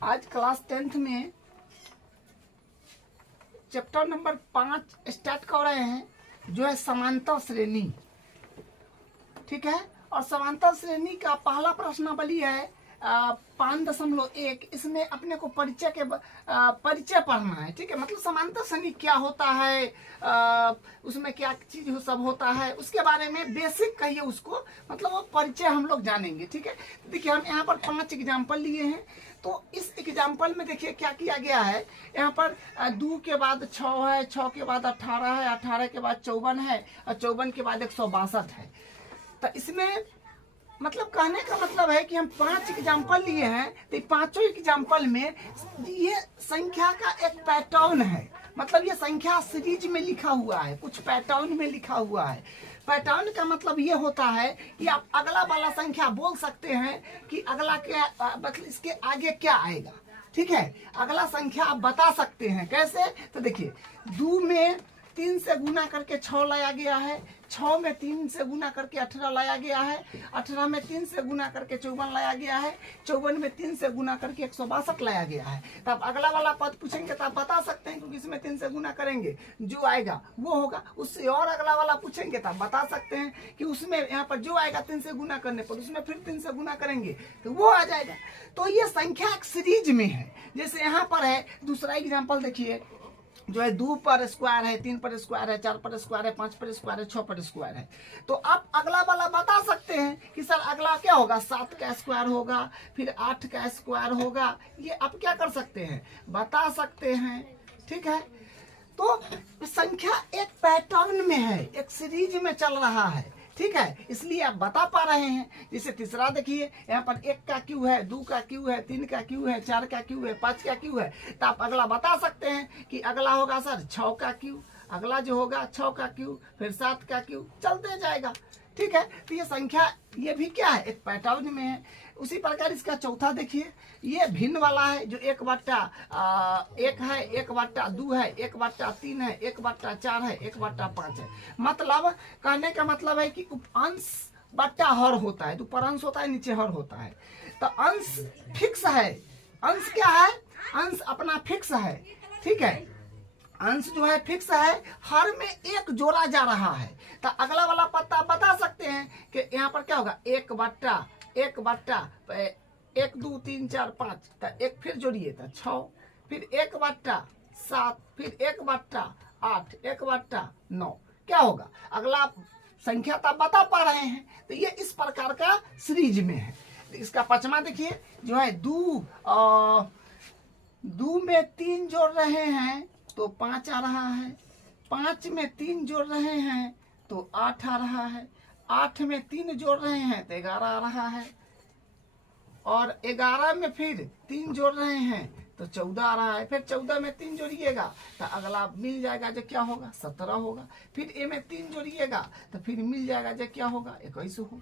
आज class 10th में chapter number 5 start कर रहे हैं, जो है समांतर श्रेणी। ठीक है, और समांतर श्रेणी का पहला प्रश्नावली है 5.1। इसमें अपने को परिचय पढ़ना है। ठीक है, मतलब समांतर श्रेणी क्या होता है, उसमें क्या चीज सब होता है, उसके बारे में बेसिक कहिए उसको, मतलब वो परिचय हम लोग जानेंगे। ठीक है, देखिए हम यहाँ पर 5 एग्जाम्पल लिए हैं। तो इस एग्जाम्पल में देखिए क्या किया गया है। यहाँ पर 2 के बाद 6 है, 6 के बाद 18 है, 18 के बाद 54 है, और 54 के बाद 162 है। तो इसमें मतलब कहने का मतलब है कि हम 5 एग्जाम्पल लिए हैं, तो पांचों एग्जाम्पल में ये संख्या का एक पैटर्न है। मतलब ये संख्या सीरीज में लिखा हुआ है, कुछ पैटर्न में लिखा हुआ है। पैटर्न का मतलब ये होता है कि आप अगला वाला संख्या बोल सकते हैं कि अगला क्या, मतलब इसके आगे क्या आएगा। ठीक है, अगला संख्या आप बता सकते हैं। कैसे? तो देखिए 2 में 3 से गुना करके 6 लाया गया है, 6 में 3 से गुना करके 18 लाया गया है, 18 में 3 से गुना करके 54 लाया गया है, 54 में 3 से गुना करके 162 लाया गया है। तो आप अगला वाला पद पूछेंगे तो आप बता सकते हैं, क्योंकि इसमें 3 से गुना करेंगे जो आएगा वो होगा। उससे और अगला वाला पूछेंगे तो आप बता सकते हैं कि उसमें यहाँ पर जो आएगा 3 से गुना करने पर, उसमें फिर 3 से गुना करेंगे तो वो आ जाएगा। तो ये संख्या एक सीरीज में है। जैसे यहाँ पर है दूसरा एग्जाम्पल, देखिए जो है 2 पर स्क्वायर है, 3 पर स्क्वायर है, 4 पर स्क्वायर है, 5 पर स्क्वायर है, 6 पर स्क्वायर है। तो आप अगला वाला बता सकते हैं कि सर अगला क्या होगा, 7 का स्क्वायर होगा, फिर 8 का स्क्वायर होगा। ये आप क्या कर सकते हैं, बता सकते हैं। ठीक है, तो संख्या एक पैटर्न में है, एक सीरीज में चल रहा है। ठीक है, इसलिए आप बता पा रहे हैं। जैसे तीसरा देखिए, यहाँ पर 1 का क्यू है, 2 का क्यू है, 3 का क्यू है, 4 का क्यू है, 5 का क्यू है। तो आप अगला बता सकते हैं कि अगला होगा सर 6 का क्यू, अगला जो होगा 6 का क्यू, फिर 7 का क्यू, चलते जाएगा। ठीक है, तो ये संख्या ये भी क्या है, एक पैटर्न में है। उसी प्रकार इसका चौथा देखिए, ये भिन्न वाला है, जो 1/1 है, 1/2 है, 1/3 है, 1/4 है, 1/5 है। मतलब कहने का मतलब है कि अंश बट्टा हर होता है, तो ऊपर अंश होता है, नीचे हर होता है। तो अंश फिक्स है। अंश क्या है, अंश अपना फिक्स है। ठीक है, अंश जो है फिक्स है, हर में एक जोड़ा जा रहा है। तो अगला वाला पत्ता बता सकते हैं कि यहाँ पर क्या होगा, 1/1 2 3 4 5, तो 1 फिर जोड़िए तो 6, फिर 1/7, फिर 1/8, 1/9, क्या होगा अगला संख्या तो आप बता पा रहे हैं। तो ये इस प्रकार का सीरीज में है। इसका 5वां देखिए, जो है 2 में 3 जोड़ रहे हैं तो 5 आ रहा है, 5 में 3 जोड़ रहे हैं तो 8 आ रहा है, 8 में 3 जोड़ रहे हैं तो 11 आ रहा है, और 11 में फिर 3 जोड़ रहे हैं तो 14 आ रहा है। फिर 14 में 3 जोड़िएगा तो अगला मिल जाएगा, जो क्या होगा 17 होगा। फिर ए में 3 जोड़िएगा तो फिर मिल जाएगा, जो क्या होगा 21 होगा।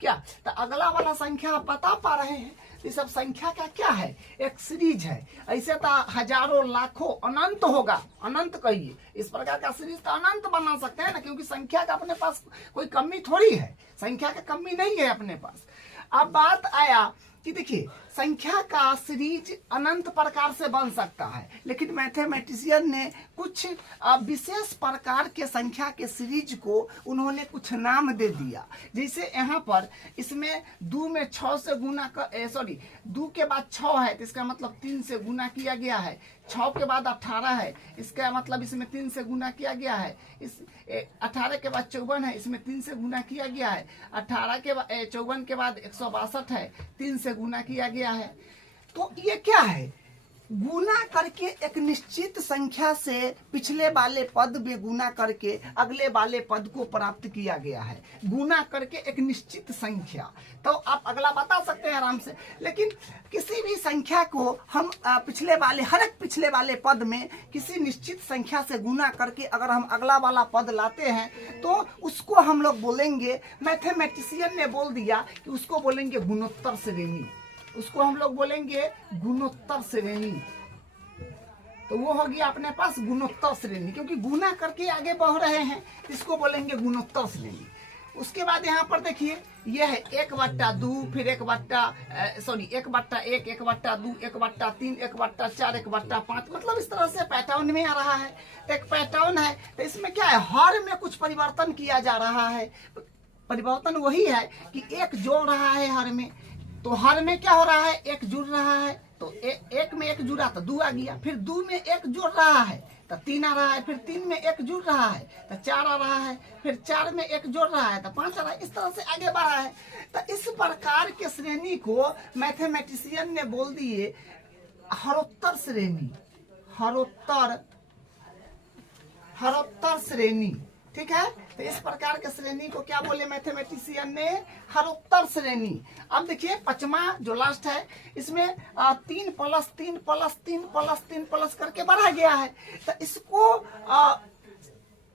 क्या, तो अगला वाला संख्या आप बता पा रहे हैं। ये सब संख्या का क्या है, एक सीरीज है। ऐसे तो हजारों लाखों अनंत होगा, अनंत कहिए, इस प्रकार का सीरीज तो अनंत बना सकते हैं ना, क्योंकि संख्या का अपने पास कोई कमी थोड़ी है, संख्या का कमी नहीं है अपने पास। अब बात आया कि देखिए संख्या का सीरीज अनंत प्रकार से बन सकता है, लेकिन मैथमेटिशियन ने कुछ विशेष प्रकार के संख्या के सीरीज को उन्होंने कुछ नाम दे दिया। जैसे यहाँ पर इसमें 2 में 6 से गुना कर 2 के बाद 6 है, तो इसका मतलब 3 से गुना किया गया है। 6 के बाद 18 है, इसका मतलब इसमें 3 से गुना किया गया है। इस 18 के बाद 54 है, इसमें 3 से गुना किया गया है। 18 के बाद 54 के बाद 162 है, 3 से गुना किया गया है। तो ये क्या है, गुना करके एक निश्चित संख्या से पिछले वाले पद में गुना करके अगले वाले पद को प्राप्त किया गया है। गुना करके एक निश्चित संख्या, तो आप अगला बता सकते हैं आराम से। लेकिन किसी भी संख्या को हम हर एक पिछले वाले पद में किसी निश्चित संख्या से गुना करके अगर हम अगला वाला पद लाते हैं तो उसको हम लोग बोलेंगे, मैथमेटिशियन ने बोल दिया कि उसको बोलेंगे गुणोत्तर श्रेणी। उसको हम लोग बोलेंगे गुणोत्तर श्रेणी। तो वो होगी अपने पास गुणोत्तर श्रेणी, क्योंकि गुना करके आगे बढ़ रहे हैं, इसको बोलेंगे गुणोत्तर श्रेणी। उसके बाद यहाँ पर देखिए ये है 1/2, फिर 1/1, 1/2, 1/3, 1/4, 1/5, मतलब इस तरह से पैटर्न में आ रहा है। तो एक पैटर्न है, तो इसमें क्या है, हर में कुछ परिवर्तन किया जा रहा है। परिवर्तन वही है कि एक जोड़ रहा है हर में, तो हर में क्या हो रहा है, एक जुड़ रहा है, तो एक में एक जुड़ा तो 2 आ गया, फिर 2 में एक जुड़ रहा है तो 3 आ रहा है, फिर 3 में एक जुड़ रहा है तो 4 आ रहा है, फिर 4 में एक जोड़ रहा है तो 5 आ रहा है। इस तरह से आगे बढ़ा है। तो इस प्रकार के श्रेणी को मैथमेटिशियन ने बोल दिए हरोत्तर श्रेणी, हरोत्तर श्रेणी। ठीक है, तो इस प्रकार के श्रेणी को क्या बोले मैथमेटिशियन ने, हरोत्तर श्रेणी। अब देखिए 5वां जो लास्ट है, इसमें 3 + 3 + 3 + 3 प्लस करके बढ़ा गया है। तो इसको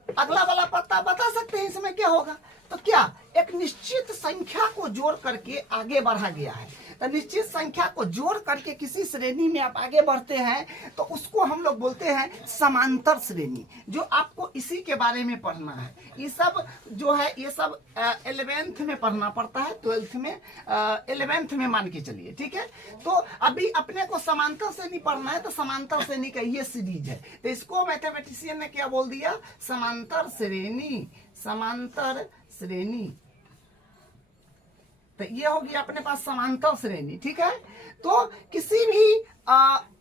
अगला वाला पत्ता बता सकते हैं इसमें क्या होगा, तो क्या एक निश्चित संख्या को जोड़ करके आगे बढ़ा गया है। तो निश्चित संख्या को जोड़ करके किसी श्रेणी में आप आगे बढ़ते हैं तो उसको हम लोग बोलते हैं समांतर श्रेणी, जो आपको इसी के बारे में पढ़ना है। ये सब जो है ये सब 11th में पढ़ना पड़ता है, 12th में 11th में मान के चलिए। ठीक है, तो अभी अपने को समांतर श्रेणी पढ़ना है, तो समांतर श्रेणी का ये सीरीज है। तो इसको मैथमेटिशियन ने क्या बोल दिया, समांतर श्रेणी, समांतर श्रेणी। तो ये होगी अपने पास समांतर श्रेणी। ठीक है, तो किसी भी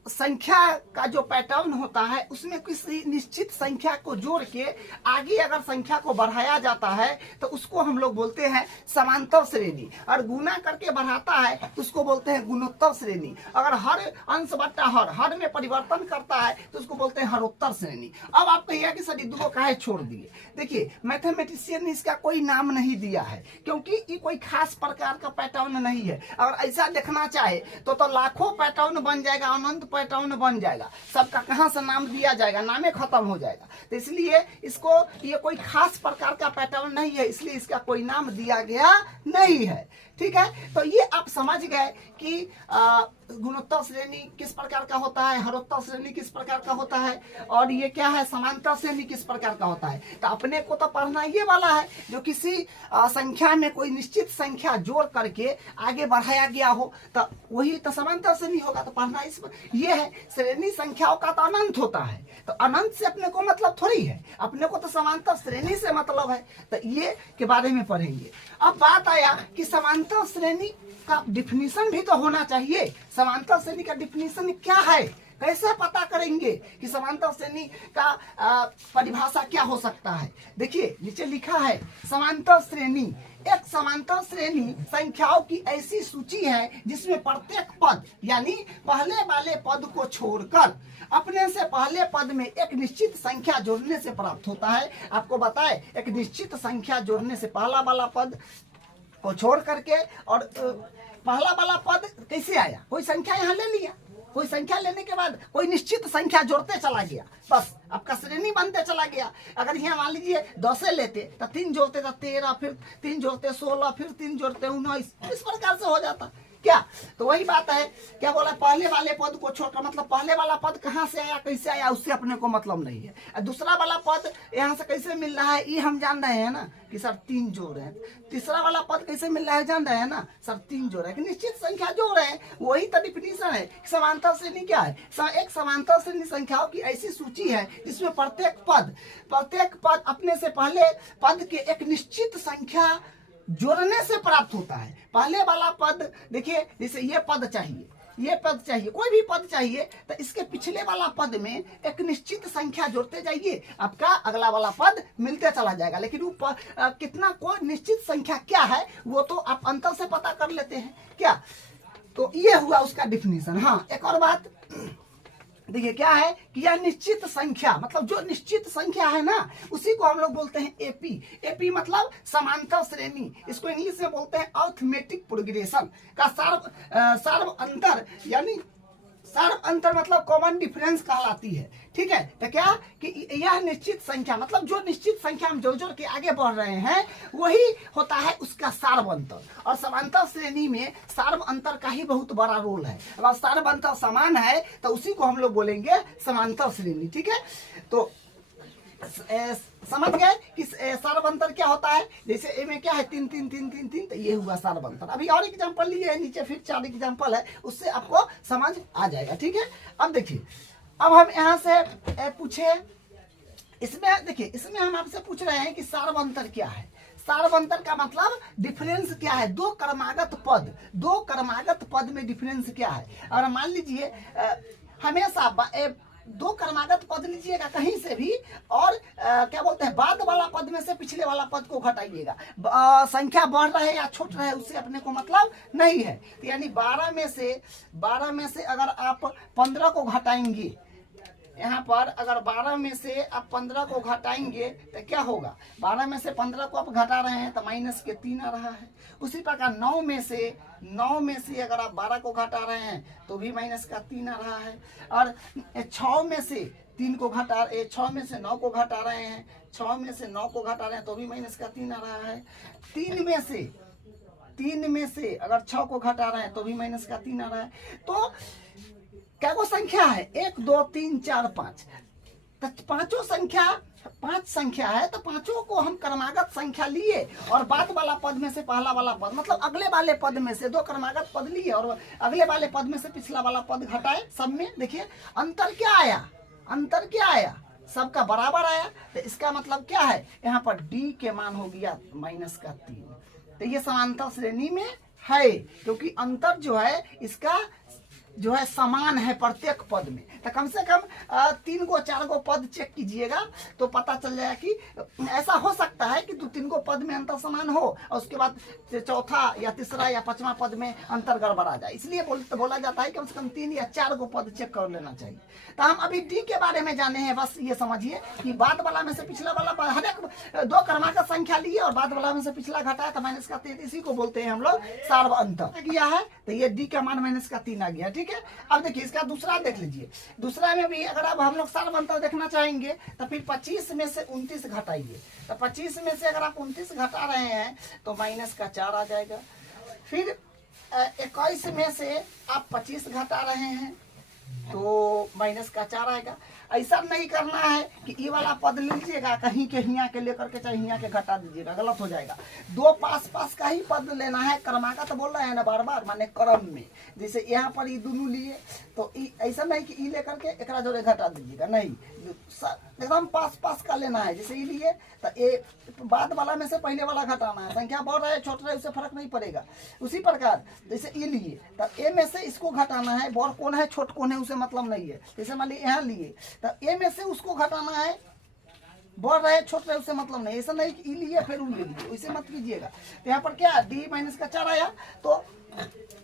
संख्या का जो पैटर्न होता है उसमें किसी निश्चित संख्या को जोड़ के आगे अगर संख्या को बढ़ाया जाता है तो उसको हम लोग बोलते हैं समांतर श्रेणी। और गुना करके बढ़ाता है तो उसको बोलते हैं गुणोत्तर श्रेणी। अगर हर अंश बट्टा हर में परिवर्तन करता है तो उसको बोलते हैं हरोत्तर श्रेणी। अब आप कहिए कि सर दो काहे छोड़ दिए, देखिए मैथमेटिशियन ने इसका कोई नाम नहीं दिया है क्योंकि ये कोई खास प्रकार का पैटर्न नहीं है। अगर ऐसा देखना चाहे तो लाखों पैटर्न बन जाएगा, अनंत पैटर्न बन जाएगा, सबका कहां से नाम दिया जाएगा, नामे खत्म हो जाएगा। तो इसलिए इसको ये कोई खास प्रकार का पैटर्न नहीं है, इसलिए इसका कोई नाम दिया गया नहीं है। ठीक है, तो ये आप समझ गए कि गुणोत्तर श्रेणी किस प्रकार का होता है, हरोत्तर श्रेणी किस प्रकार का होता है, और ये क्या है समांतर श्रेणी किस प्रकार का होता है। तो अपने को तो पढ़ना ये वाला है जो किसी संख्या में कोई निश्चित संख्या जोड़ करके आगे बढ़ाया गया हो, तो वही तो समांतर श्रेणी होगा। तो पढ़ना इसमें ये है, श्रेणी संख्याओं का तो अनंत होता है, तो अनंत से अपने को मतलब थोड़ी है, अपने को तो समांतर श्रेणी से मतलब है। तो ये के बारे में पढ़ेंगे। अब बात आया कि समांतर श्रेणी का डिफिनीशन भी तो होना चाहिए। समांतर श्रेणी का डिफिनीशन क्या है, कैसे पता करेंगे कि समांतर श्रेणी का परिभाषा क्या हो सकता है। देखिए नीचे लिखा है समांतर श्रेणी एक समांतर श्रेणी संख्याओं की ऐसी सूची है जिसमें प्रत्येक पद यानी पहले वाले पद को छोड़कर अपने से पहले पद में एक निश्चित संख्या जोड़ने से प्राप्त होता है। आपको बताए एक निश्चित संख्या जोड़ने से पहला वाला पद को छोड़ करके, और पहला वाला पद कैसे आया, कोई संख्या यहाँ ले लिया, कोई संख्या लेने के बाद कोई निश्चित संख्या जोड़ते चला गया, बस आपका श्रेणी बनते चला गया। अगर यहाँ मान लीजिए 10 लेते तो 3 जोड़ते तो 13, फिर 3 जोड़ते 16, फिर 3 जोड़ते 19, इस प्रकार से हो जाता क्या। तो वही बात है, क्या बोला, पहले वाले पद को छोड़कर, मतलब पहले वाला पद कहाँ से आया कैसे आया उससे अपने को मतलब नहीं है। दूसरा वाला पद यहाँ से कैसे मिल रहा है ये हम जान रहे हैं ना कि सर 3 जोड़ रहे हैं। तीसरा वाला पद कैसे मिल रहा है जान रहे हैं ना सर 3 जोड़ रहे हैं, निश्चित संख्या जोड़ रहे हैं। वही तो डिफिनीशन है। समांतर श्रेणी क्या है, एक समांतर श्रेणी संख्याओं की ऐसी सूची है जिसमें प्रत्येक पद अपने से पहले पद के एक निश्चित संख्या जोड़ने से प्राप्त होता है। पहले वाला पद देखिए, जैसे ये पद चाहिए, कोई भी पद चाहिए तो इसके पिछले वाला पद में एक निश्चित संख्या जोड़ते जाइए, आपका अगला वाला पद मिलते चला जाएगा। लेकिन वो कितना कोई निश्चित संख्या क्या है वो तो आप अंतर से पता कर लेते हैं क्या। तो ये हुआ उसका डिफिनीशन। हाँ, एक और बात देखिए क्या है कि यह निश्चित संख्या, मतलब जो निश्चित संख्या है ना उसी को हम लोग बोलते हैं एपी मतलब समांतर श्रेणी। इसको इंग्लिश में बोलते हैं अरिथमेटिक प्रोग्रेशन का सार्व अंतर, यानी सार्व अंतर मतलब कॉमन डिफरेंस कहलाती है। ठीक है, तो क्या कि यह निश्चित संख्या मतलब जो निश्चित संख्या हम जोड़ के आगे बढ़ रहे हैं वही होता है उसका सार्व अंतर। और समांतर श्रेणी में सार्व अंतर का ही बहुत बड़ा रोल है। अगर सार्व अंतर समान है तो उसी को हम लोग बोलेंगे समांतर श्रेणी। ठीक है, तो समझ गए कि सार्वंतर क्या होता है। जैसे ए में क्या है 3 3 3 3 3, तो ये हुआ सार्वंतर। अभी और एग्जांपल लिए है नीचे, फिर 4 एग्जांपल है, उससे आपको समझ आ जाएगा। ठीक है, अब देखिए, अब हम यहाँ से पूछे, इसमें देखिए, इसमें हम आपसे पूछ रहे हैं कि सार्वंतर क्या है। सार्वंतर का मतलब डिफरेंस क्या है, दो क्रमागत पद में डिफरेंस क्या है। और मान लीजिए हमेशा दो क्रमागत पद लीजिएगा कहीं से भी, और क्या बोलते हैं, बाद वाला पद में से पिछले वाला पद को घटाइएगा। संख्या बढ़ रहे या छूट रहे उससे अपने को मतलब नहीं है। तो यानी 12 में से अगर आप 15 को घटाएंगे, यहाँ पर अगर 12 में से आप 15 को घटाएंगे तो क्या होगा, 12 में से 15 को आप घटा रहे हैं तो माइनस के 3 आ रहा है। उसी प्रकार 9 में से अगर आप 12 को घटा रहे हैं तो भी माइनस का 3 आ रहा है। और 6 में से 3 को 6 में से 9 को घटा रहे हैं, 6 में से 9 को घटा रहे हैं तो भी माइनस का 3 आ रहा है। 3 में से अगर 6 को घटा रहे हैं तो भी माइनस का 3 आ रहा है। तो क्या वो संख्या है, 1 2 3 4 5, तो पांचों संख्या 5 संख्या है, तो पांचों को हम क्रमागत संख्या लिए और बाद वाला पद में से पहला वाला पद, मतलब अगले वाले पद में से दो क्रमागत पद लिए और अगले वाले पद में से पिछला वाला पद घटाए। सब में देखिए अंतर क्या आया, सबका बराबर आया। तो इसका मतलब क्या है, यहाँ पर डी के मान हो गया माइनस का 3। तो ये समांतर श्रेणी में है, क्योंकि अंतर जो है इसका जो है समान है प्रत्येक पद में। तो कम से कम 3 को 4 को पद चेक कीजिएगा तो पता चल जाएगा कि ऐसा हो सकता है कि 2-3 को पद में अंतर समान हो और उसके बाद चौथा या तीसरा या 5वां पद में अंतर गड़बड़ आ जाए। इसलिए बोला जाता है कम से कम 3 या 4 को पद चेक कर लेना चाहिए। तो हम अभी डी के बारे में जाने हैं, बस ये समझिए कि बाद वाला में से पिछला वाला, हर एक दो क्रमागत संख्या लिए और बाद वाला में से पिछला घटाया तो माइनस का 3, इसी को बोलते हैं हम लोग सार्वंतर गया है। तो ये डी का मान माइनस का 3 आ गया। ठीक है, अब देखिए इसका दूसरा देख लीजिए। दूसरा में भी अगर अब हम लोग सार्वंतर देखना चाहेंगे तो फिर 25 में से 29 घटाइए। तो 25 में से अगर आप 29 घटा रहे हैं तो माइनस का 4 आ जाएगा। फिर 21 में से आप 25 घटा रहे हैं तो माइनस का 4 आएगा। ऐसा नहीं करना है कि ये वाला पद लीजिएगा कहीं के हियाँ के लेकर के चाहे हियाँ के घटा दीजिएगा, गलत हो जाएगा। दो पास का ही पद लेना है, क्रमागत बोल रहे हैं ना बार बार, माने क्रम में। जैसे यहाँ पर ये दोनों लिए तो ऐसा नहीं कि ई लेकर के एक जोड़े घटा दीजिएगा, नहीं, एकदम पास का लेना है। जैसे ई लिए तो ए बाद वाला में से पहले वाला घटाना है, संख्या बढ़ रहा है छोट रहा है उससे फर्क नहीं पड़ेगा। उसी प्रकार जैसे ई लिए तो ए में से इसको घटाना है, बड़ कौन है छोट कौन है उसे मतलब नहीं है। जैसे मान लीजिए यहाँ लिए तो ए में से उसको घटाना है, बढ़ रहे छोट रहे उससे मतलब नहीं। ऐसा नहीं कि ई लिए फिर ऊ ले लिए, वैसे मत कीजिएगा। तो यहाँ पर क्या डी माइनस का 4 आया, तो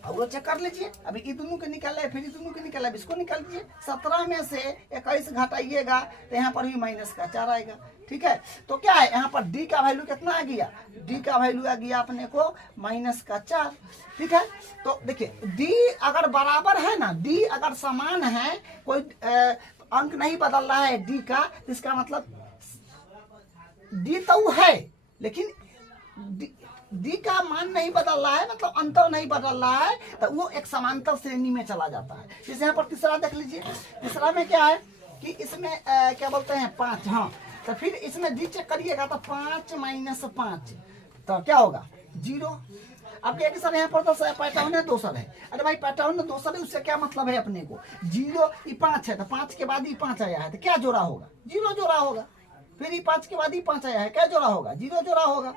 वो चेक कर लीजिए। अभी ई दोनों के निकाला है, फिर ई दोनों के निकाला है, इसको निकाल दीजिए। 17 में से 21 घटाइएगा तो यहाँ पर भी माइनस का 4 आएगा। ठीक है, तो क्या है यहाँ पर डी का वैल्यू कितना आ गया, डी का वैल्यू आ गया अपने को माइनस का 4। ठीक है, तो देखिए डी अगर बराबर है ना, डी अगर समान है, कोई अंक नहीं बदल रहा है डी का, इसका मतलब डी तो है लेकिन डी का मान नहीं बदल रहा है, मतलब अंतर नहीं बदल रहा है, तो वो एक समांतर श्रेणी में चला जाता है। जैसे यहाँ पर तीसरा देख लीजिए। तीसरा में क्या है कि इसमें क्या बोलते हैं 5, हाँ, तो फिर इसमें डी चेक करिएगा तो 5 माइनस 5 तो क्या होगा 0। अब क्या कि सर यहाँ पर तो पैटर्न है दोसर है। अरे भाई पैटर्न दोसर है, उससे क्या मतलब है अपने को, 0 ये 5 है तो 5 के बाद ये 5 आया है तो क्या जोड़ा होगा, 0 जोड़ा होगा। फिर ये 5 के बाद ही 5 आया है, क्या जोड़ा होगा, 0 जोड़ा होगा।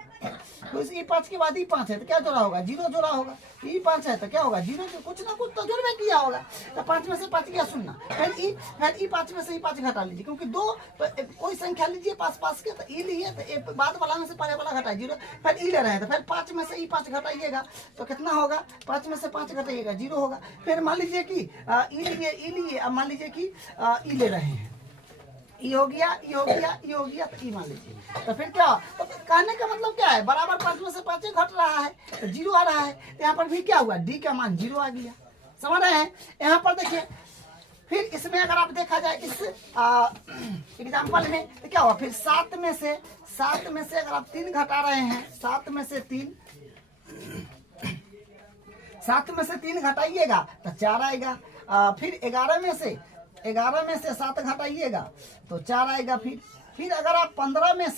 तो ये 5 के बाद ही 5 है तो क्या जोड़ा होगा, 0 जोड़ा होगा। ये 5 है तो क्या होगा 0, कुछ ना कुछ तो जोड़ में किया होगा। तो 5 में से 5 क्या सुनना, फिर ई 5 में से ही 5 घटा लीजिए, क्योंकि दो कोई संख्या लीजिए पास के, तो ई लिए तो बाद वाला में से पहले वाला घटाए 0, फिर ई ले रहे हैं तो फिर 5 में से ई 5 घटाइएगा तो कितना होगा, 5 में से 5 घटाइएगा 0 होगा। फिर मान लीजिए कि ई लिए अब मान लीजिए कि ई ले रहे हैं, ई हो गया तो ई मान लीजिए। तो फिर क्या, तो कहने का मतलब क्या है, बराबर 5 में से 5 घट रहा है तो 0 आ रहा है। तो यहाँ पर भी क्या हुआ, डी का मान 0 आ गया। समझ रहे हैं। यहाँ पर देखिए फिर इसमें अगर आप देखा जाए इस एग्जाम्पल में तो क्या हुआ, फिर 7 में से अगर आप 3 घटा रहे हैं, 7 में से 3 घटाइएगा तो 4 आएगा। फिर 11 में से 7 घटाइएगा तो 4 आएगा। फिर अगर आप 15 में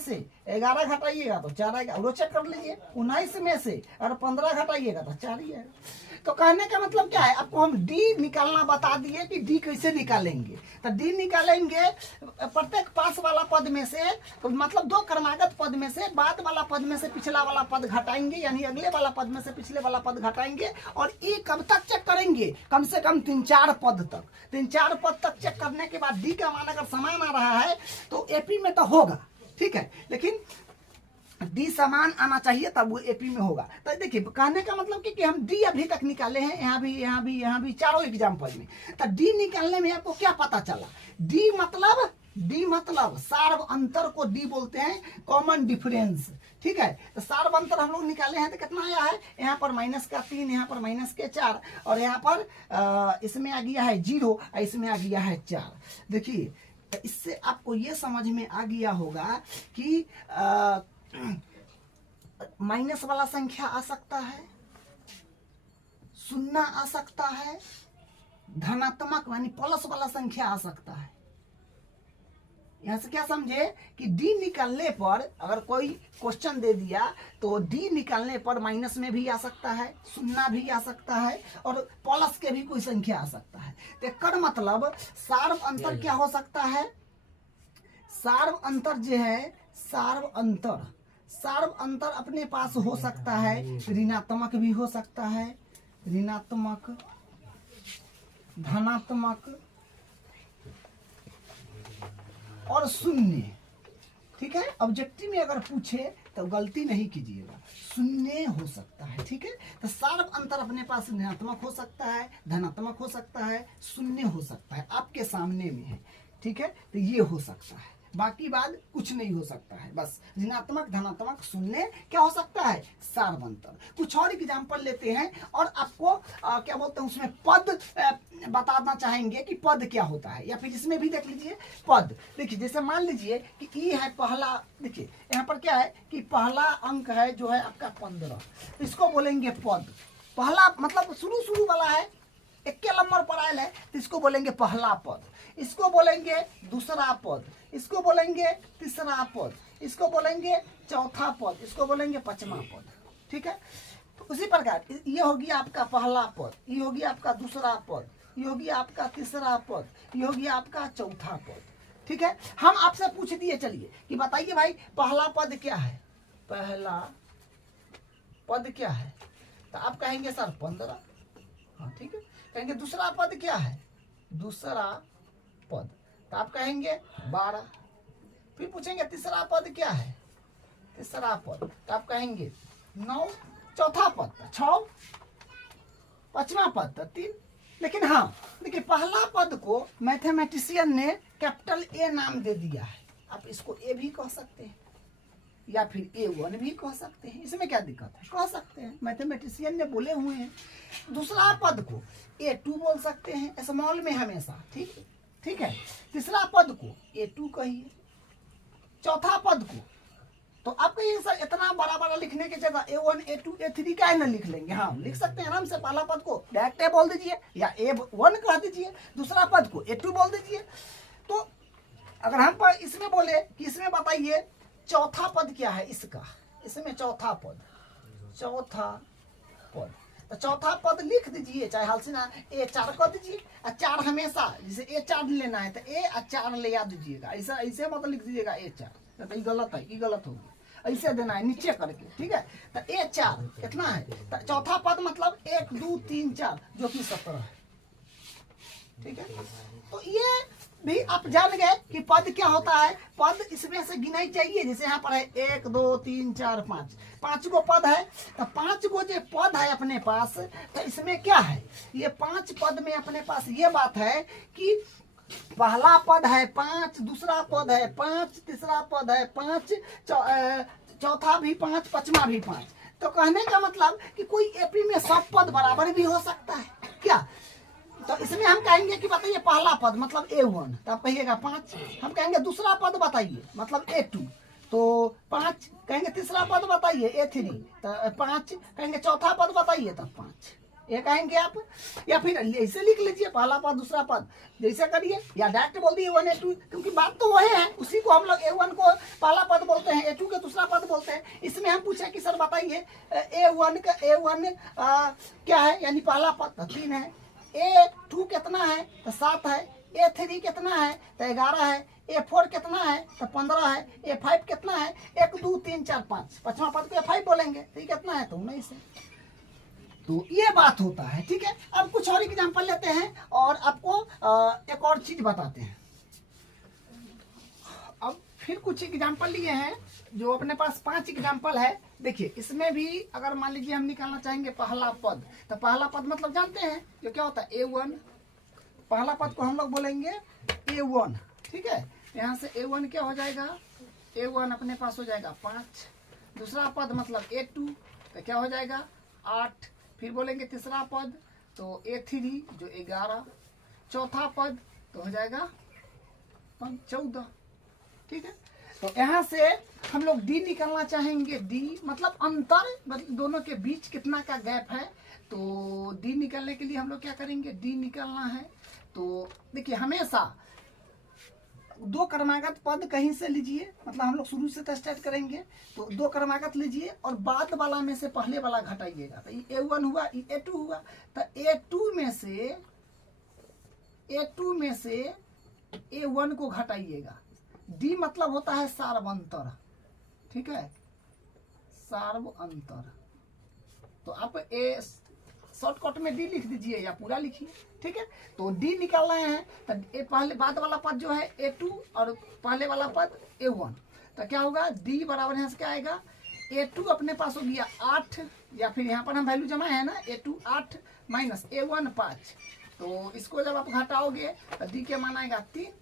से 11 घटाइएगा तो 4 आएगा, और चेक कर लीजिए 19 में से अगर 15 घटाइएगा तो 4 ही आएगा। तो कहने का मतलब क्या है, आपको हम डी निकालना बता दिए कि डी कैसे निकालेंगे। तो डी निकालेंगे प्रत्येक पास वाला पद में से, तो मतलब 2 क्रमागत पद में से बाद वाला पद में से पिछला वाला पद घटाएंगे, यानी अगले वाला पद में से पिछले वाला पद घटाएंगे। और ये कब तक चेक करेंगे, कम से कम 3-4 पद तक। 3-4 पद तक चेक करने के बाद डी का मान अगर समान आ रहा है तो एपी में तो होगा, ठीक है, लेकिन डी समान आना चाहिए तब वो एपी में होगा। तो देखिए कहने का मतलब कि हम डी अभी तक निकाले हैं, यहाँ भी चारों एग्जाम्पल में। तो डी निकालने में आपको क्या पता चला, डी मतलब सार्व अंतर को डी बोलते हैं, कॉमन डिफरेंस, ठीक है। तो सार्व अंतर हम लोग निकाले हैं तो कितना आया है, यहाँ पर -3, यहाँ पर -4, और यहाँ पर इसमें आ गया है 0, इसमें आ गया है 4। देखिए तो इससे आपको ये समझ में आ गया होगा कि माइनस वाला संख्या आ सकता है, शून्य आ सकता है, धनात्मक यानी प्लस वाला संख्या आ सकता है। यहां से क्या समझे कि डी निकालने पर अगर कोई क्वेश्चन दे दिया तो डी निकालने पर माइनस में भी आ सकता है, शून्य भी आ सकता है, और प्लस के भी कोई संख्या आ सकता है। तो इसका मतलब सार्व अंतर क्या हो सकता है, सार्व अंतर जो है, सार्व अंतर अपने पास हो सकता है, ऋणात्मक भी हो सकता है, ऋणात्मक, धनात्मक और शून्य, ठीक है। ऑब्जेक्टिव में अगर पूछे तो गलती नहीं कीजिएगा, शून्य हो सकता है, ठीक है। तो सार्व अंतर अपने पास ऋणात्मक हो सकता है, धनात्मक हो सकता है, शून्य हो सकता है, आपके सामने में है, ठीक है। तो ये हो सकता है, बाकी बात कुछ नहीं हो सकता है, बस ऋणात्मक, धनात्मक, शून्य क्या हो सकता है, सार्व अंतर। कुछ और एग्जाम्पल लेते हैं और आपको क्या बोलते हैं उसमें पद बताना चाहेंगे कि पद क्या होता है, या फिर इसमें भी देख लीजिए पद। देखिए जैसे मान लीजिए कि ई है पहला, देखिए यहाँ पर क्या है कि पहला अंक है जो है आपका 15, इसको बोलेंगे पद। पहला मतलब शुरू वाला है, 1 नंबर पर आयल है तो इसको बोलेंगे पहला पद, इसको बोलेंगे दूसरा पद, इसको बोलेंगे तीसरा पद, इसको बोलेंगे चौथा पद, इसको बोलेंगे 5वां पद, ठीक है। तो उसी प्रकार ये होगी आपका पहला पद, ये होगी आपका दूसरा पद, ये होगी आपका तीसरा पद, ये होगी आपका चौथा पद, ठीक है। हम आपसे पूछ दिए, चलिए कि बताइए भाई पहला पद क्या है, पहला पद क्या है, तो आप कहेंगे सर 15, हाँ ठीक है। कहेंगे दूसरा पद क्या है, दूसरा पद, तो आप कहेंगे 12। फिर पूछेंगे तीसरा पद क्या है, तीसरा पद, तो आप कहेंगे 9। चौथा पद 6, 5वां पद 3। लेकिन हाँ देखिए पहला पद को मैथमेटिशियन ने कैपिटल ए नाम दे दिया है, आप इसको ए भी कह सकते हैं या फिर A1 भी कह सकते हैं, इसमें क्या दिक्कत है, कह सकते हैं, मैथमेटिशियन ने बोले हुए हैं। दूसरा पद को A2 बोल सकते हैं, स्मॉल में हमेशा, ठीक है। तीसरा पद को A2 कहिए, चौथा पद को तो आप कहिए सर इतना बड़ा लिखने के जगह A1 A2 A3 का ना लिख लेंगे, हाँ लिख सकते हैं आराम से। पहला पद को डायरेक्ट A बोल दीजिए या A1 कह दीजिए, दूसरा पद को A2 बोल दीजिए। तो अगर हम इसमें बोले कि इसमें बताइए चौथा पद क्या है इसका, इसमें चौथा पद, तो चौथा पद लिख दीजिए, चाहे हल्सिना A4 कर दीजिए, और 4 हमेशा जैसे A4 लेना है तो A और 4 ले आ दीजिएगा, ऐसे मतलब लिख दीजिएगा A4, तो ये गलत है, ये गलत होगी, ऐसे देना है नीचे करके, ठीक है। तो A4 कितना है, तो चौथा पद मतलब 1 2 3 4 जो कि 17 है, ठीक है। तो ये भी आप जान गए कि पद क्या होता है, पद इसमें से गिनाई चाहिए, जैसे यहाँ पर है 1 2 3 4 5, 5 गो पद है, तो 5 गो जो पद है अपने पास, तो इसमें क्या है, ये 5 पद में अपने पास ये बात है कि पहला पद है 5, दूसरा पद है 5, तीसरा पद है 5, चौथा भी 5, 5वां भी 5। तो कहने का मतलब कि कोई एपी में सब पद बराबर भी हो सकता है क्या। तो इसमें हम कहेंगे कि बताइए पहला पद मतलब A1, तो आप कहिएगा 5। हम कहेंगे दूसरा पद बताइए मतलब A2, तो 5 कहेंगे। तीसरा पद बताइए A3, तो 5 कहेंगे। चौथा पद बताइए तब 5, ये कहेंगे आप, या फिर ऐसे लिख लीजिए पहला पद दूसरा पद, जैसे करिए, या डायरेक्ट बोल दिए A1 A2, क्योंकि बात तो वही है, उसी को हम लोग A1 को पहला पद बोलते हैं, A2 का दूसरा पद बोलते हैं। इसमें हम पूछे कि सर बताइए A1 का A1 क्या है, यानी पहला पद तो 3 है, A2 कितना है तो 7 है, A3 कितना है तो 11 है, A4 कितना है तो 15 है, A5 कितना है 1 2 3 4 5, पांचवा पद को A5 बोलेंगे, तो ये कितना है तो 19 है। तो ये बात होता है, ठीक है। अब कुछ और एग्जाम्पल लेते हैं और आपको एक और चीज बताते हैं। अब फिर कुछ एग्जाम्पल लिए हैं, जो अपने पास 5 एग्जाम्पल है। देखिए इसमें भी अगर मान लीजिए हम निकालना चाहेंगे पहला पद, तो पहला पद मतलब जानते हैं जो क्या होता है A1, पहला पद को हम लोग बोलेंगे A1, ठीक है। यहाँ से A1 क्या हो जाएगा, A1 अपने पास हो जाएगा 5, दूसरा पद मतलब A2 तो क्या हो जाएगा 8, फिर बोलेंगे तीसरा पद तो A3 जो 11, चौथा पद तो हो जाएगा 14, ठीक है। तो यहाँ से हम लोग D निकालना चाहेंगे, D मतलब अंतर, मतलब दोनों के बीच कितना का गैप है। तो D निकालने के लिए हम लोग क्या करेंगे, D निकालना है तो देखिए हमेशा 2 क्रमागत पद कहीं से लीजिए, मतलब हम लोग शुरू से तो स्टार्ट करेंगे, तो 2 क्रमागत लीजिए और बाद वाला में से पहले वाला घटाइएगा। तो ये A1 हुआ, ये A2 हुआ, तो A2 में से A1 को घटाइएगा। D मतलब होता है सार्व अंतर, ठीक है, सार्व अंतर। तो आप शॉर्टकट में D लिख दीजिए या पूरा लिखिए, ठीक है। तो D निकाल रहे हैं, तो ये पहले बाद वाला पद जो है A2 और पहले वाला पद A1, तो क्या होगा D बराबर यहाँ से क्या आएगा, A2 अपने पास हो गया 8, या फिर यहाँ पर हम वैल्यू जमाए हैं ना, A2 8 माइनस A1 5, तो इसको जब आप घटाओगे तो D के मान आएगा 3।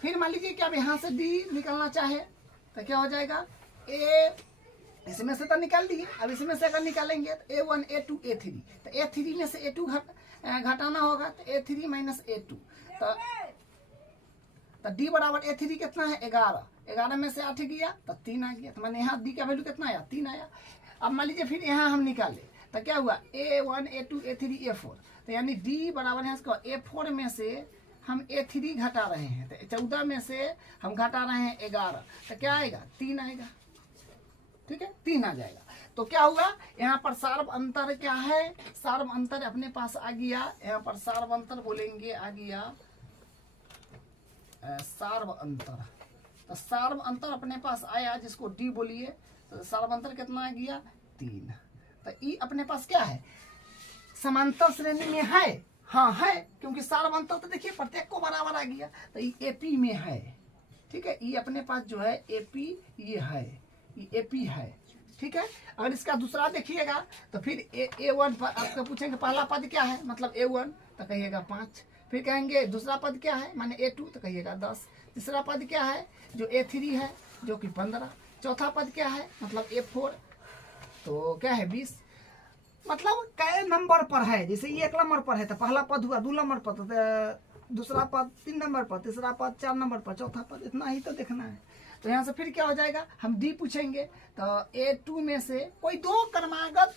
फिर मान लीजिए कि आप यहाँ से D निकालना चाहे तो क्या हो जाएगा, इसमें से तो निकाल दिए, अब इसमें से अगर निकालेंगे तो A1 A2 A3, तो A3 में से A2 घटाना होगा, तो A3 माइनस A2, तो D बराबर A3 कितना है 11, 11 में से 8 गया तो 3 आ गया, तो मैंने यहाँ D का वैल्यू कितना आया 3 आया। अब मान लीजिए फिर यहाँ हम निकाले तो क्या हुआ A1 A2 A3 A4, तो यानी D बराबर यहाँ से A4 में से हम A3 घटा रहे हैं, तो 14 में से हम घटा रहे हैं 11, तो क्या आएगा 3 आएगा, ठीक है, 3 आ जाएगा। तो क्या हुआ यहाँ पर सार्व अंतर क्या है, सार्व अंतर अपने पास आ गया, यहाँ पर सार्व अंतर बोलेंगे आ गया सार्व अंतर। तो सार्व अंतर अपने पास आया, जिसको D बोलिए, तो सार्व अंतर कितना आ गया 3। तो E अपने पास क्या है, समांतर श्रेणी में है, हाँ है, क्योंकि सार्व अंतर तो देखिए प्रत्येक को बराबर आ गया, तो ये AP में है, ठीक है। E अपने पास जो है AP ये है, ये AP है, ठीक है। अगर इसका दूसरा देखिएगा तो फिर A1 पर आपको पूछेंगे पहला पद क्या है, मतलब A1 तो कहिएगा 5, फिर कहेंगे दूसरा पद क्या है माने A2 तो कहिएगा 10, तीसरा पद क्या है जो A3 है जो कि 15, चौथा पद क्या है मतलब A4 तो क्या है 20। मतलब कई नंबर पर है, जैसे ये 1 नंबर पर है तो पहला पद हुआ, 2 नंबर पर तो दूसरा पद 3 नंबर पर, तीसरा पद 4 नंबर पर, चौथा पद, इतना ही तो देखना है। तो यहाँ से फिर क्या हो जाएगा, हम D पूछेंगे तो A2 में से कोई 2 क्रमागत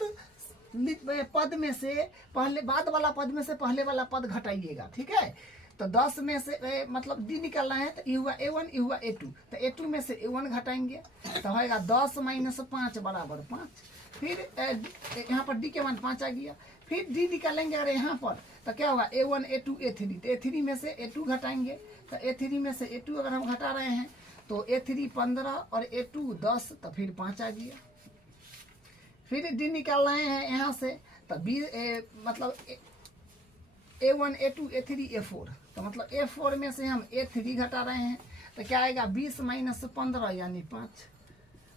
पद में से पहले बाद वाला पद में से पहले वाला पद घटाइएगा, ठीक है। तो 10 में से मतलब D निकालना है, तो ये हुआ A1 ये हुआ A2, तो A2 में से A1 घटाएंगे तो होएगा 10 माइनस 5 बराबर 5। फिर यहाँ पर D के मान 5 आ गया, फिर D निकालेंगे अगर यहाँ पर तो क्या होगा A1 A2 A3, तो A3 में से A2 घटाएंगे, तो A3 में से A2 अगर हम घटा रहे हैं तो A3 15 और A2 10, तो फिर 5 आ गया। फिर D निकाल रहे हैं यहाँ से तो मतलब A1 A2 A3 A4, तो मतलब A4 में से हम A3 घटा रहे हैं तो क्या आएगा 20 माइनस 15 यानी 5।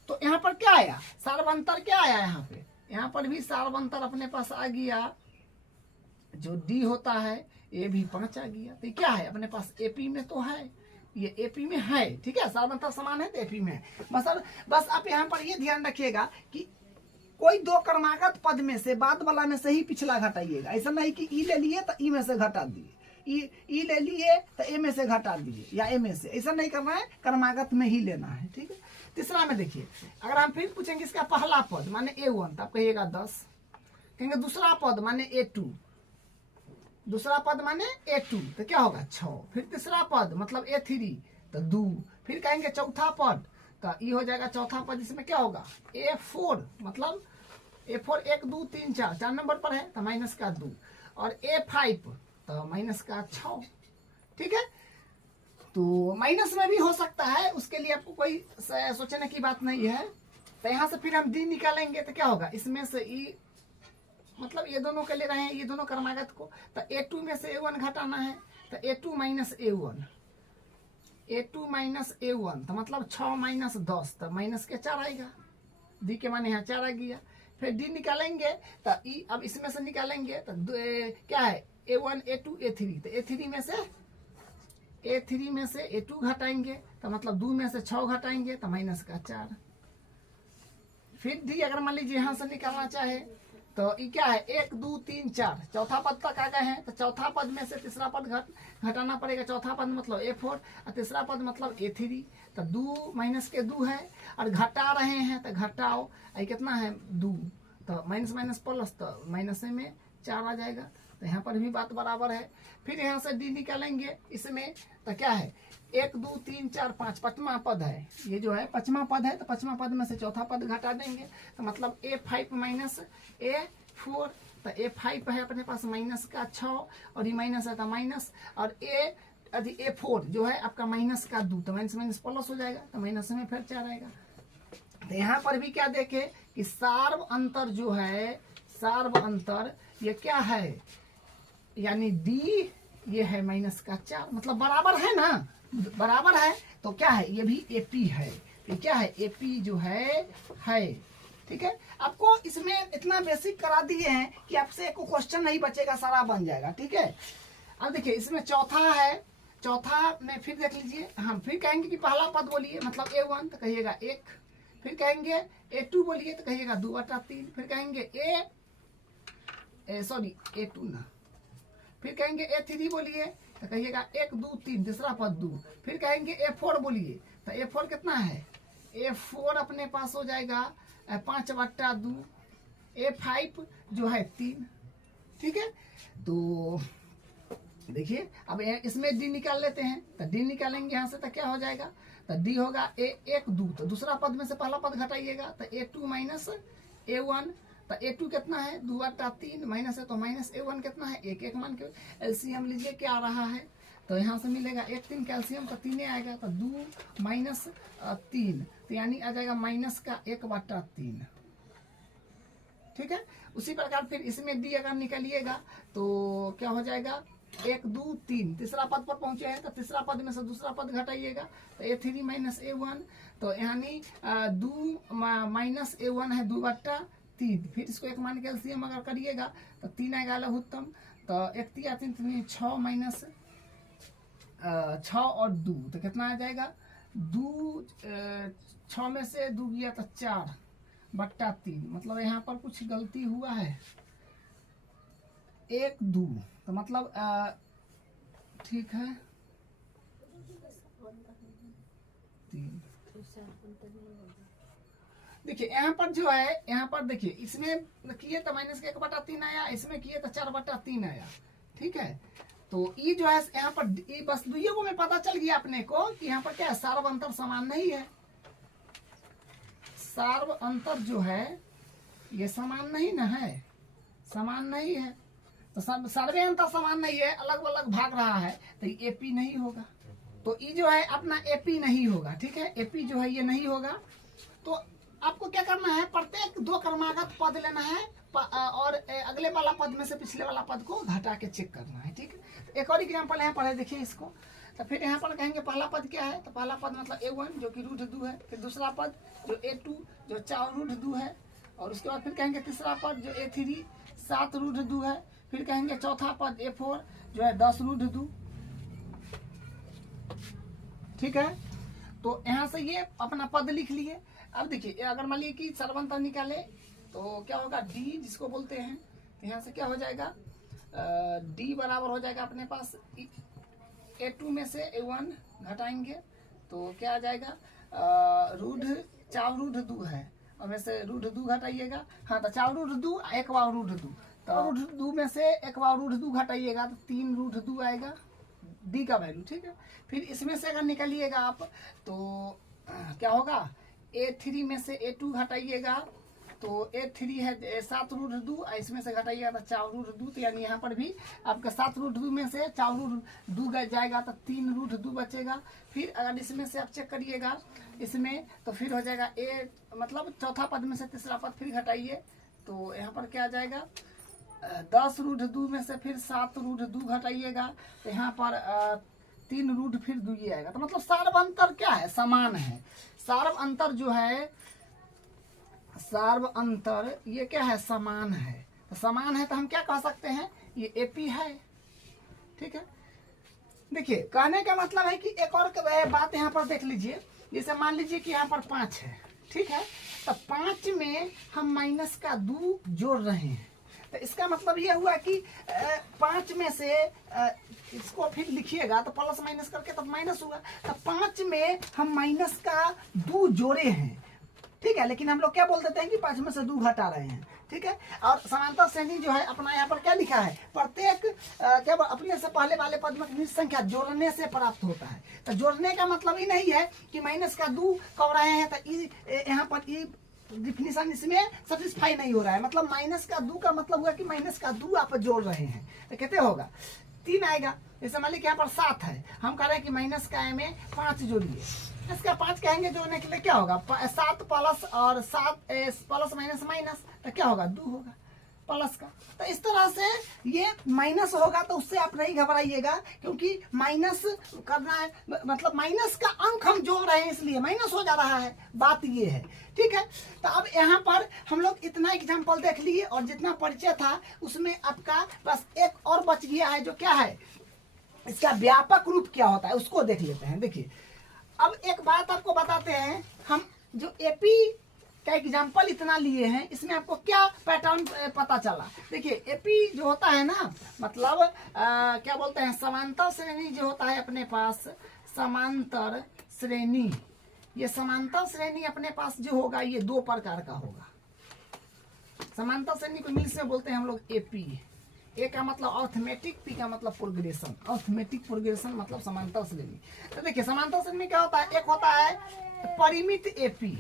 तो यहाँ पर क्या आया सार्व अंतर क्या आया, यहाँ पर भी सार्व अंतर अपने पास आ गया, जो D होता है ये भी 5 आ गया। तो क्या है अपने पास AP में तो है, ये AP में है, ठीक है, सार्व अंतर समान है तो AP में है। बस आप यहाँ पर ये ध्यान रखिएगा कि कोई 2 क्रमागत पद में से बाद वाला में से ही पिछला घटाइएगा, ऐसा नहीं कि E ले लिए तो E में से घटा दिए, E ले लिए तो A में से घटा दीजिए या A में से, ऐसा नहीं करना है, क्रमागत में ही लेना है, ठीक है। तीसरा में देखिए अगर हम फिर पूछेंगे इसका पहला पद माने A1 तो आप कहिएगा 10, कहेंगे दूसरा पद माने A2, दूसरा पद माने A2 तो क्या होगा 6। फिर तीसरा पद मतलब A3 तो 2। फिर कहेंगे चौथा पद तो ये हो जाएगा चौथा पद, इसमें क्या होगा A4 मतलब A4 1 2 3 4 4 नंबर पर है तो माइनस का 2, और A5 तो माइनस का 6। ठीक है, तो माइनस में भी हो सकता है, उसके लिए आपको कोई सोचने की बात नहीं है। तो यहाँ से फिर हम D निकालेंगे तो क्या होगा, इसमें से E मतलब ये दोनों के ले रहे हैं, ये दोनों क्रमागत को, तो A2 में से A1 घटाना है तो A2 minus A1, A2 minus A1 तो मतलब 6 माइनस 10 तो माइनस के 4 आएगा, D के माने यहाँ 4 आ गया। फिर D निकालेंगे तो E अब इसमें से निकालेंगे तो क्या है A1 A2 A3, तो A3 में से A2 घटाएंगे तो मतलब 2 में से 6 घटाएंगे तो माइनस का 4। फिर D अगर मान लीजिए यहाँ से निकालना चाहे तो ये क्या है 1 2 3 4 चौथा पद तक आ गए हैं, तो चौथा पद में से तीसरा पद घटाना पड़ेगा। चौथा पद मतलब A4 और तीसरा पद मतलब A3, तो 2 माइनस के 2 है, और घटा रहे हैं तो घटाओ, ये कितना है 2, तो माइनस माइनस प्लस तो माइनस में 4 आ जाएगा, तो यहाँ पर भी बात बराबर है। फिर यहाँ से D निकालेंगे इसमें तो क्या है 1 2 3 4 5 पांचवा पद है, ये जो है पांचवा पद है, तो पांचवा पद में से चौथा पद घटा देंगे तो मतलब A5 माइनस A4, तो A5 है अपने पास माइनस का 6, और ये माइनस है तो माइनस, और A4 जो है आपका माइनस का 2, तो माइनस माइनस प्लस हो जाएगा, तो माइनस में फिर 4 आएगा। तो यहाँ पर भी क्या देखे कि सार्व अंतर जो है, सार्व अंतर ये क्या है, यानी D ये है माइनस का 4, मतलब बराबर है ना, बराबर है तो क्या है ये भी AP है, ये क्या है AP जो है। ठीक है, आपको इसमें इतना बेसिक करा दिए हैं कि आपसे एक क्वेश्चन नहीं बचेगा, सारा बन जाएगा। ठीक है, अब देखिए इसमें चौथा है, चौथा में फिर देख लीजिए, हम फिर कहेंगे कि पहला पद बोलिए मतलब A1 तो कहिएगा 1, फिर कहेंगे A2 बोलिए तो कहिएगा 2/3, फिर कहेंगे A2 ना, फिर कहेंगे A3 बोलिए तो कहिएगा 1 2 3 तीसरा पद 2, फिर कहेंगे A4 बोलिए तो A4 कितना है, A4 अपने पास हो जाएगा 5/2, A5 जो है 3। ठीक है, तो देखिए अब इसमें D निकाल लेते हैं, तो D निकालेंगे यहाँ से तो क्या हो जाएगा, तो D होगा A1 2, तो दूसरा पद में से पहला पद घटाइएगा तो A2 माइनस A1, तो A2 कितना है 2/3 माइनस है तो माइनस A1 कितना है 1 1 मान के एलसीएम लीजिए क्या आ रहा है, तो यहाँ से मिलेगा 1 3 कैल्शियम तो 3 आएगा, तो 2 माइनस 3 तो यानी आ जाएगा माइनस का 1/3। ठीक है, उसी प्रकार फिर इसमें D अगर निकालिएगा तो क्या हो जाएगा 1 2 3 तीसरा पद पर पहुंचे हैं, तो तीसरा पद में से दूसरा पद घटाइएगा तो A3 माइनस A1, तो यानी 2 माइनस A1 है 2/3, फिर इसको 1 मान के एलसीएम अगर करिएगा तो 3 आएगा लघुत्तम, तो 1 3 3 6 माइनस 6 और 2 तो कितना आ जाएगा 2, 6 में से 2 गया तो 4/3, मतलब यहाँ पर कुछ गलती हुआ है 1 2, तो मतलब ठीक है 3। देखिए यहाँ पर जो है, यहाँ पर देखिए इसमें किए तो माइनस का 1/3 आया, इसमें किए तो 4/3 आया। ठीक है, तो ये जो है यहाँ पर ये बस दुइयों को में पता चल गया अपने को कि यहाँ पर क्या है सार्व अंतर समान नहीं है, सार्व अंतर जो है ये समान नहीं ना है, समान नहीं है, तो सर्वे अंतर समान नहीं है, अलग अलग भाग रहा है, तो ये एपी नहीं होगा, तो ये जो है अपना एपी नहीं होगा। ठीक है, एपी जो है ये नहीं होगा, तो आपको क्या करना है प्रत्येक 2 क्रमागत पद लेना है और अगले वाला पद में से पिछले वाला पद को घटा के चेक करना है। ठीक है, एक और एग्जाम्पल यहाँ पढ़े देखिए इसको, तो फिर यहाँ पर कहेंगे पहला पद क्या है, तो पहला पद मतलब A1 जो कि √2 है, फिर दूसरा पद जो A2 जो 4√2 है, और उसके बाद फिर कहेंगे तीसरा पद जो A3 7√2 है, फिर कहेंगे चौथा पद A4 जो है 10√2। ठीक है, तो यहाँ से ये अपना पद लिख लिए। अब देखिए अगर मान लीजिए कि सर्वंतर निकाले तो क्या होगा D जिसको बोलते हैं, तो यहाँ से क्या हो जाएगा D बराबर हो जाएगा अपने पास A2 में से A1 घटाएंगे तो क्या आ जाएगा 4√2 है, और में से √2 घटाइएगा। हाँ, तो 4√2 1 बार √2, तो √2 में से 1 बार √2 घटाइएगा तो 3√2 आएगा डी का वैल्यू। ठीक है, फिर इसमें से अगर निकालिएगा आप तो क्या होगा, A3 में से A2 घटाइएगा तो A3 है 7√2, इसमें से घटाइएगा तो 4√2, तो यानी यहाँ पर भी आपका 7√2 में से 4√2 जाएगा तो 3√2 बचेगा। फिर अगर इसमें से आप चेक करिएगा इसमें तो फिर हो जाएगा मतलब चौथा पद में से तीसरा पद फिर घटाइए तो यहाँ पर क्या आ जाएगा 10√2 में से फिर 7√2 घटाइएगा तो यहाँ पर 3 फिर 2 ये आएगा। तो मतलब सार्व अंतर क्या है, समान है। सार्व अंतर जो है, सार्व अंतर ये क्या है, समान है। तो समान है तो हम क्या कह सकते हैं, ये AP है। ठीक है, देखिए कहने का मतलब है कि एक और बात यहाँ पर देख लीजिए, जैसे मान लीजिए कि यहाँ पर 5 है। ठीक है, तो 5 में हम माइनस का 2 जोड़ रहे हैं, तो इसका मतलब ये हुआ कि 5 में से इसको फिर लिखिएगा तो प्लस माइनस करके तब माइनस हुआ, तो 5 में हम माइनस का 2 जोड़े हैं। ठीक है, लेकिन हम लोग क्या बोल देते हैं कि 5 में से 2 घटा रहे हैं। ठीक है, और समांतर श्रेणी जो है अपना यहाँ पर क्या लिखा है, प्रत्येक क्या अपने से पहले वाले पद में निश्चित संख्या जोड़ने से प्राप्त होता है। तो जोड़ने का मतलब ही नहीं है कि माइनस का 2 कर रहे हैं तो यहाँ पर डिफिनीशन इसमें सेटिस्फाई नहीं हो रहा है। मतलब माइनस का 2 का मतलब हुआ कि माइनस का 2 आप जोड़ रहे हैं तो कितने होगा, 3 आएगा। जैसे मान लीजिए यहाँ पर 7 है, हम कह रहे हैं कि माइनस का में 5 जोड़िए, इसका 5 कहेंगे जोड़ने के लिए क्या होगा, 7 प्लस और 7 प्लस माइनस माइनस, तो क्या होगा 2 होगा प्लस का। तो इस तरह से ये माइनस होगा तो उससे आप नहीं घबराइएगा, क्योंकि माइनस करना है मतलब माइनस का अंक हम जोड़ रहे हैं इसलिए माइनस हो जा रहा है, बात ये है। ठीक है, तो अब यहाँ पर हम लोग इतना एग्जाम्पल देख लिए और जितना परिचय था उसमें आपका बस एक और बच गया है, जो क्या है, इसका व्यापक रूप क्या होता है उसको देख लेते हैं। देखिए अब एक बात आपको बताते हैं, हम जो AP का एग्जाम्पल इतना लिए हैं इसमें आपको क्या पैटर्न पता चला। देखिए AP जो होता है ना, मतलब क्या बोलते हैं, समांतर श्रेणी जो होता है अपने पास, समांतर श्रेणी, ये समांतर श्रेणी अपने पास जो होगा ये 2 प्रकार का होगा। समांतर श्रेणी को इंग्लिश में बोलते हैं हम लोग AP। ए का मतलब अर्थमेटिक, P का मतलब प्रोग्रेशन। अर्थमेटिक प्रोग्रेशन मतलब समांतर श्रेणी। तो देखिए समांतर श्रेणी क्या होता है, एक होता है परिमित AP,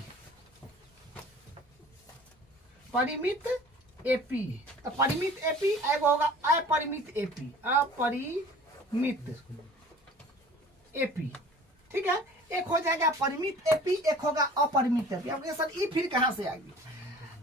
परिमित AP, तो परिमित AP एक होगा अपरिमित AP, अपरिमित AP। ठीक है, एक हो जाएगा परिमित AP, एक होगा अपरिमित AP। अब सर ये फिर कहाँ से आ गई,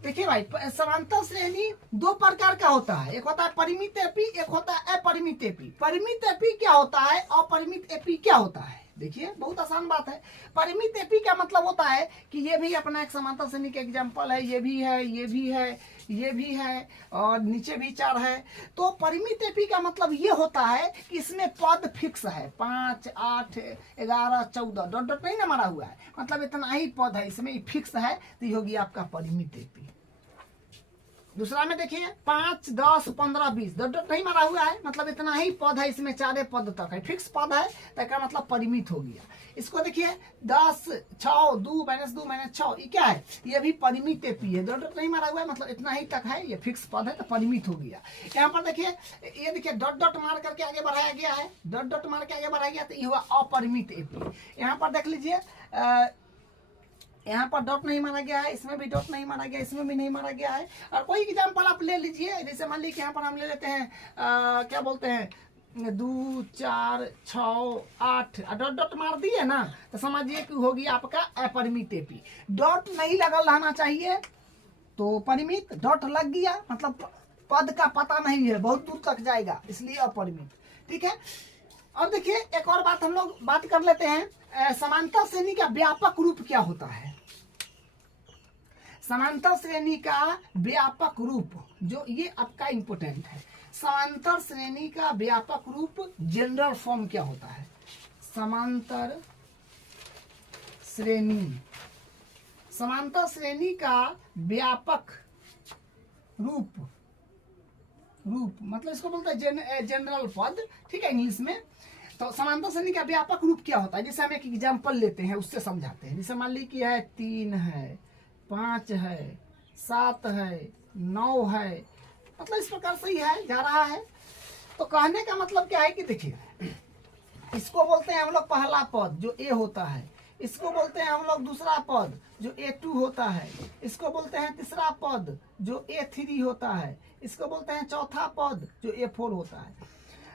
देखिए भाई समांतर श्रेणी 2 प्रकार का होता है, एक होता है परिमित AP, एक होता है अपरिमित AP। परिमित AP क्या होता है, अपरिमित AP क्या होता है, देखिए बहुत आसान बात है। परिमित AP का मतलब होता है कि ये भी अपना एक समांतर श्रेणी का एग्जांपल है, ये भी है, ये भी है, ये भी है और नीचे भी 4 है। तो परिमित AP का मतलब ये होता है कि इसमें पद फिक्स है, 5, 8, 11, 14 डॉट डॉट नहीं ना मारा हुआ है, मतलब इतना ही पद है इसमें फिक्स है, तो ये होगी आपका परिमित AP। दूसरा में देखिए 5, 10, 15, 20 डॉट डॉट नहीं मारा हुआ है, मतलब इतना ही पद है, इसमें 4 पद तक है, फिक्स पद है, तो इसका मतलब परिमित हो गया। इसको देखिए 10, 6, 2 - 6, ये क्या है, ये भी परिमित AP है, डॉट डॉट नहीं मारा हुआ है, मतलब इतना ही तक है, ये फिक्स पद है तो परिमित हो गया। यहाँ पर देखिए ये देखिए डॉट डॉट मार करके आगे बढ़ाया गया है, डॉट डॉट मार के आगे बढ़ाया गया तो ये हुआ अपरिमित AP। यहाँ पर देख लीजिए यहाँ पर डॉट नहीं माना गया है, इसमें भी डॉट नहीं माना गया, इसमें भी नहीं माना गया है। और कोई एग्जाम्पल आप ले लीजिए, जैसे मान लीजिए यहाँ पर हम ले लेते हैं क्या बोलते हैं 2, 4, 6, 8 डॉट डॉट मार दिए ना, तो समझिए कि होगी आपका अपरिमित AP। डॉट नहीं लगल रहना चाहिए तो परिमित, डॉट लग गया मतलब पद का पता नहीं है, बहुत दूर तक जाएगा, इसलिए अपरिमित। ठीक है, अब देखिए एक और बात हम लोग बात कर लेते हैं, समांतर श्रेणी का व्यापक रूप क्या होता है। समांतर श्रेणी का व्यापक रूप जो ये आपका इंपोर्टेंट है, समांतर श्रेणी का व्यापक रूप जनरल फॉर्म क्या होता है। समांतर श्रेणी, समांतर श्रेणी का व्यापक रूप, रूप मतलब इसको बोलते हैं जनरल पद। ठीक है इंग्लिश में। तो समांतर श्रेणी का व्यापक रूप क्या होता है, जैसे हम एक एग्जांपल लेते हैं उससे समझाते हैं। जैसे मान ली कि है 3 है, 5 है, 7 है, 9 है, मतलब इस प्रकार से ही है जा रहा है। तो कहने का मतलब क्या है कि देखिए, इसको बोलते हैं हम लोग पहला पद जो ए होता है, इसको बोलते हैं हम लोग दूसरा पद जो A2 होता है, इसको बोलते हैं तीसरा पद जो A3 होता है, इसको बोलते हैं चौथा पद जो A4 होता है।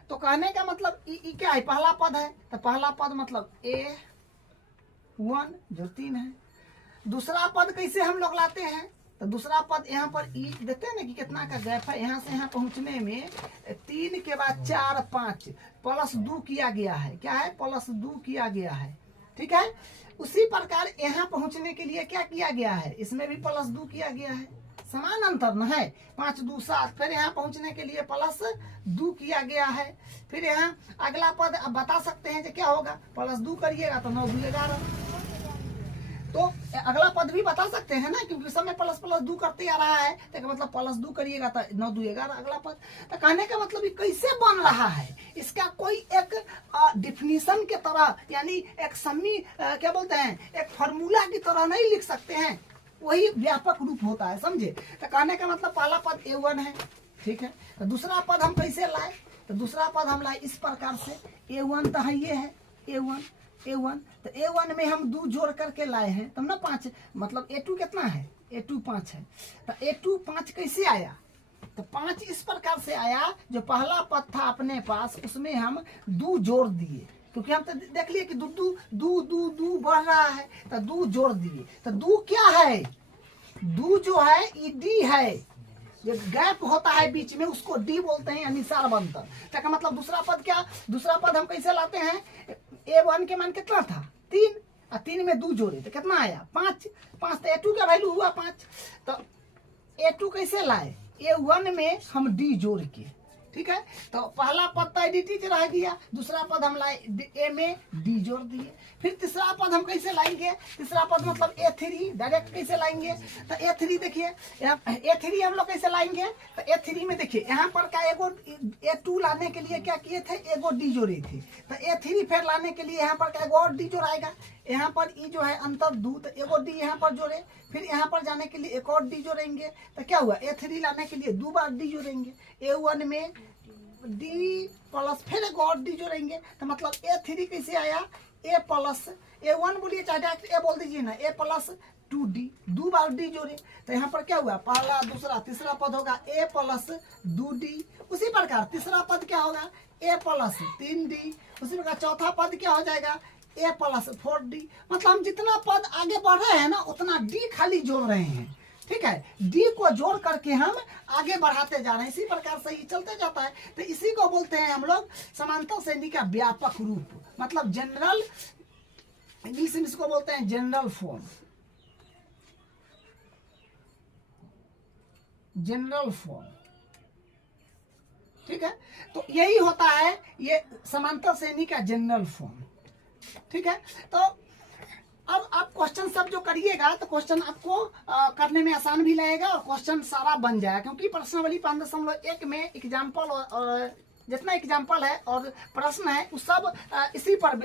तो कहने का मतलब ई क्या है, पहला पद है, तो पहला पद मतलब A1 जो 3 है। दूसरा पद कैसे हम लोग लाते हैं, तो दूसरा पद यहाँ पर ई देखते हैं ना कि कितना का गैप है, यहाँ से यहाँ पहुँचने में 3 के बाद 4 5 प्लस 2 किया गया है, क्या है प्लस 2 किया गया है, ठीक है। उसी प्रकार यहाँ पहुँचने के लिए क्या किया गया है, इसमें भी प्लस 2 किया गया है, समान अंतर न है, 5 2 7। फिर यहाँ पहुँचने के लिए प्लस 2 किया गया है। फिर यहाँ अगला पद अब बता सकते हैं जो क्या होगा, प्लस 2 करिएगा तो 9 2 11। तो अगला पद भी बता सकते हैं ना, क्योंकि सब में प्लस प्लस 2 करते आ रहा है, तो मतलब प्लस 2 करिएगा तो 9 2 11 अगला पद। तो कहने का मतलब ये कैसे बन रहा है, इसका कोई एक डिफिनीशन के तरह, यानी एक सम्मी क्या बोलते हैं, एक फार्मूला की तरह नहीं लिख सकते हैं, वही व्यापक रूप होता है, समझे। तो कहने का मतलब पहला पद A1 है, ठीक है। तो दूसरा पद हम कैसे लाए, तो दूसरा पद हम लाए इस प्रकार से, A1 तो है ये है A1, तो A1 में हम 2 जोड़ करके लाए हैं, तब ना 5, मतलब A2 कितना है, A2 5 है। तो A2 5 कैसे आया, तो 5 इस प्रकार से आया, जो पहला पद था अपने पास उसमें हम 2 जोड़ दिए, क्योंकि हम तो देख लिए कि दू बढ़ रहा है, तो 2 जोड़ दिए। तो 2 क्या है, 2 जो है ये D है, जो गैप होता है बीच में उसको D बोलते हैं, यानी सार्वंतर। तो मतलब दूसरा पद क्या, दूसरा पद हम कैसे लाते हैं, A1 के मान कितना था 3, और 3 में 2 जोड़े तो कितना आया 5 5, तो A2 का वैल्यू हुआ 5। तो A2 कैसे लाए, A1 में हम D जोड़ के, ठीक है। तो पहला पद तो dt रह गया, दूसरा पद हम लाए A में D जोड़ दिए। फिर तीसरा पद हम कैसे लाएंगे, तीसरा पद मतलब A3 डायरेक्ट कैसे लाएंगे, तो A3 देखिए, A3 हम लोग कैसे लाएंगे, तो A3 में देखिए यहाँ पर का एगो A2 लाने के लिए क्या किए थे, एगो D जोड़े थे। तो A3 फिर लाने के लिए यहाँ पर का एगो और D जोड़ाएगा, यहाँ पर ई जो है अंतर 2, तो एगो D यहाँ पर जोड़े। फिर यहाँ पर जाने के लिए एक और D जोड़ेंगे, तो क्या हुआ A3 लाने के लिए 2 बार D जोड़ेंगे, A1 में D प्लस फिर एक और D जोड़ेंगे, तो मतलब A3 कैसे आया, A प्लस A1 बोलिए चाहे डायरेक्ट A बोल दीजिए ना, A plus 2D, 2 bar D जोड़े। तो यहाँ पर क्या हुआ, पहला दूसरा तीसरा पद होगा A प्लस 2D। उसी प्रकार तीसरा पद क्या होगा, A प्लस 3D। उसी प्रकार चौथा पद क्या हो जाएगा, A प्लस 4D। मतलब हम जितना पद आगे बढ़ रहे हैं ना, उतना D खाली जोड़ रहे हैं, ठीक है। D को जोड़ करके हम आगे बढ़ाते जा रहे हैं, इसी प्रकार से ही चलते जाता है। तो इसी को बोलते हैं हम लोग समांतर श्रेणी का व्यापक रूप, मतलब जनरल, इंग्लिश में इसको बोलते हैं जनरल फॉर्म, जनरल फॉर्म, ठीक है। तो यही होता है ये समांतर श्रेणी का जनरल फॉर्म, ठीक है। तो अब आप क्वेश्चन सब जो करिएगा तो क्वेश्चन आपको करने में आसान भी लगेगा और क्वेश्चन सारा बन जाएगा, क्योंकि प्रश्नावली 5.1 में एग्जाम्पल और जितना एग्जाम्पल है और प्रश्न है वो सब इसी पर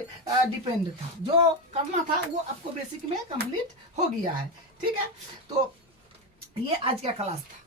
डिपेंड था, जो करना था वो आपको बेसिक में कंप्लीट हो गया है, ठीक है। तो ये आज का क्लास था।